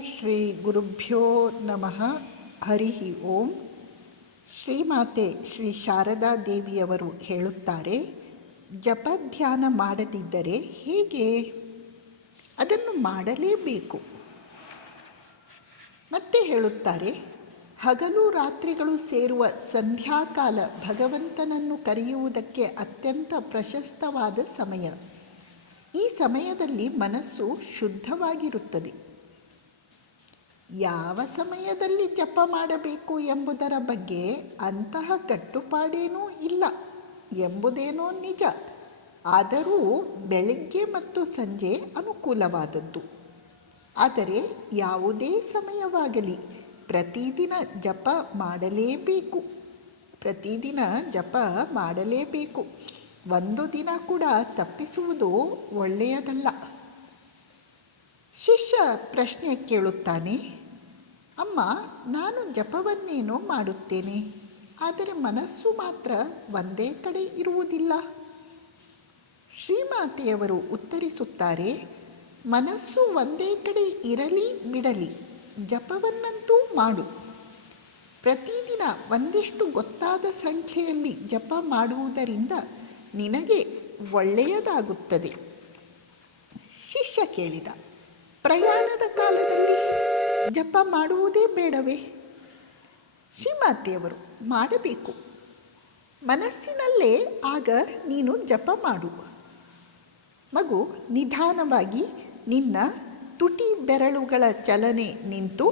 ಶ್ರೀ ಗುರುಭ್ಯೋ ನಮಃ. ಹರಿ ಓಂ. ಶ್ರೀಮಾತೆ ಶ್ರೀ ಶಾರದಾ ದೇವಿಯವರು ಹೇಳುತ್ತಾರೆ, ಜಪ ಧ್ಯಾನ ಮಾಡದಿದ್ದರೆ ಹೇಗೆ? ಅದನ್ನು ಮಾಡಲೇಬೇಕು. ಮತ್ತೆ ಹೇಳುತ್ತಾರೆ, ಹಗಲು ರಾತ್ರಿಗಳು ಸೇರುವ ಸಂಧ್ಯಾಕಾಲ ಭಗವಂತನನ್ನು ಕರೆಯುವುದಕ್ಕೆ ಅತ್ಯಂತ ಪ್ರಶಸ್ತವಾದ ಸಮಯ. ಈ ಸಮಯದಲ್ಲಿ ಮನಸ್ಸು ಶುದ್ಧವಾಗಿರುತ್ತದೆ. ಯಾವ ಸಮಯದಲ್ಲಿ ಜಪ ಮಾಡಬೇಕು ಎಂಬುದರ ಬಗ್ಗೆ ಅಂತಹ ಕಟ್ಟುಪಾಡೇನೂ ಇಲ್ಲ ಎಂಬುದೇನೋ ನಿಜ. ಆದರೂ ಬೆಳಗ್ಗೆ ಮತ್ತು ಸಂಜೆ ಅನುಕೂಲವಾದದ್ದು. ಆದರೆ ಯಾವುದೇ ಸಮಯವಾಗಲಿ ಪ್ರತಿದಿನ ಜಪ ಮಾಡಲೇಬೇಕು. ಒಂದು ದಿನ ಕೂಡ ತಪ್ಪಿಸುವುದು ಒಳ್ಳೆಯದಲ್ಲ. ಶಿಷ್ಯ ಪ್ರಶ್ನೆ ಕೇಳುತ್ತಾನೆ, ಅಮ್ಮ, ನಾನು ಜಪವನ್ನೇನೋ ಮಾಡುತ್ತೇನೆ, ಆದರೆ ಮನಸ್ಸು ಮಾತ್ರ ಒಂದೇ ಕಡೆ ಇರುವುದಿಲ್ಲ. ಶ್ರೀಮಾತೆಯವರು ಉತ್ತರಿಸುತ್ತಾರೆ, ಮನಸ್ಸು ಒಂದೇ ಕಡೆ ಇರಲಿ ಬಿಡಲಿ, ಜಪವನ್ನಂತೂ ಮಾಡು. ಪ್ರತಿದಿನ ಒಂದಿಷ್ಟು ಗೊತ್ತಾದ ಸಂಖ್ಯೆಯಲ್ಲಿ ಜಪ ಮಾಡುವುದರಿಂದ ನಿನಗೆ ಒಳ್ಳೆಯದಾಗುತ್ತದೆ. ಶಿಷ್ಯ ಕೇಳಿದ, ಪ್ರಯಾಣದ ಕಾಲದಲ್ಲಿ ಜಪ ಮಾಡುವುದೇ ಬೇಡವೇ? ಶ್ರೀಮಾತೆಯವರು, ಮಾಡಬೇಕು. ಮನಸ್ಸಿನಲ್ಲೇ ಆಗ ನೀನು ಜಪ ಮಾಡು. ಮಗು, ನಿಧಾನವಾಗಿ ನಿನ್ನ ತುಟಿ ಬೆರಳುಗಳ ಚಲನೆ ನಿಂತು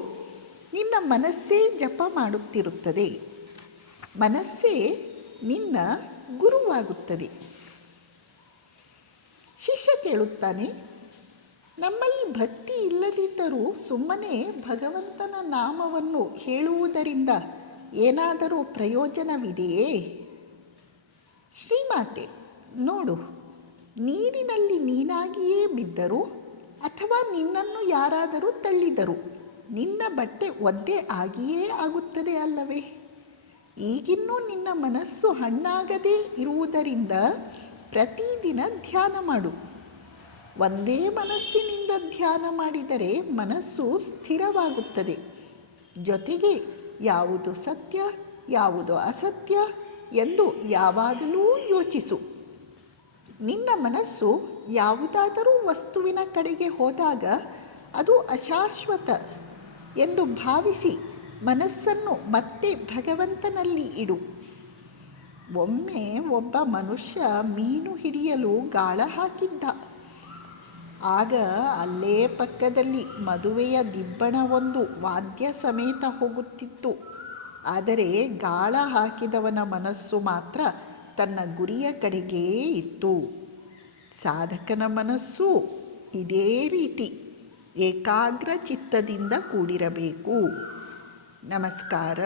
ನಿನ್ನ ಮನಸ್ಸೇ ಜಪ ಮಾಡುತ್ತಿರುತ್ತದೆ. ಮನಸ್ಸೇ ನಿನ್ನ ಗುರುವಾಗುತ್ತದೆ. ಶಿಷ್ಯ ಕೇಳುತ್ತಾನೆ, ನಮ್ಮಲ್ಲಿ ಭಕ್ತಿ ಇಲ್ಲದಿದ್ದರೂ ಸುಮ್ಮನೆ ಭಗವಂತನ ನಾಮವನ್ನು ಹೇಳುವುದರಿಂದ ಏನಾದರೂ ಪ್ರಯೋಜನವಿದೆಯೇ? ಶ್ರೀಮಾತೆ, ನೋಡು, ನೀರಿನಲ್ಲಿ ನೀನಾಗಿಯೇ ಬಿದ್ದರೂ ಅಥವಾ ನಿನ್ನನ್ನು ಯಾರಾದರೂ ತಳ್ಳಿದರು ನಿನ್ನ ಬಟ್ಟೆ ಒದ್ದೆ ಆಗಿಯೇ ಆಗುತ್ತದೆ ಅಲ್ಲವೇ? ಈಗಿನ್ನೂ ನಿನ್ನ ಮನಸ್ಸು ಹಣ್ಣಾಗದೇ ಇರುವುದರಿಂದ ಪ್ರತಿದಿನ ಧ್ಯಾನ ಮಾಡು. ಒಂದೇ ಮನಸ್ಸಿನಿಂದ ಧ್ಯಾನ ಮಾಡಿದರೆ ಮನಸ್ಸು ಸ್ಥಿರವಾಗುತ್ತದೆ. ಜೊತೆಗೆ ಯಾವುದು ಸತ್ಯ, ಯಾವುದು ಅಸತ್ಯ ಎಂದು ಯಾವಾಗಲೂ ಯೋಚಿಸು. ನಿನ್ನ ಮನಸ್ಸು ಯಾವುದಾದರೂ ವಸ್ತುವಿನ ಕಡೆಗೆ ಹೋದಾಗ ಅದು ಅಶಾಶ್ವತ ಎಂದು ಭಾವಿಸಿ ಮನಸ್ಸನ್ನು ಮತ್ತೆ ಭಗವಂತನಲ್ಲಿ ಇಡು. ಒಮ್ಮೆ ಒಬ್ಬ ಮನುಷ್ಯ ಮೀನು ಹಿಡಿಯಲು ಗಾಳ ಹಾಕಿದ್ದ. ಆಗ ಅಲ್ಲೇ ಪಕ್ಕದಲ್ಲಿ ಮದುವೆಯ ದಿಬ್ಬಣವೊಂದು ವಾದ್ಯ ಸಮೇತ ಹೋಗುತ್ತಿತ್ತು. ಆದರೆ ಗಾಳ ಹಾಕಿದವನ ಮನಸ್ಸು ಮಾತ್ರ ತನ್ನ ಗುರಿಯ ಕಡೆಗೇ ಇತ್ತು. ಸಾಧಕನ ಮನಸ್ಸು ಇದೇ ರೀತಿ ಏಕಾಗ್ರ ಚಿತ್ತದಿಂದ ಕೂಡಿರಬೇಕು. ನಮಸ್ಕಾರ.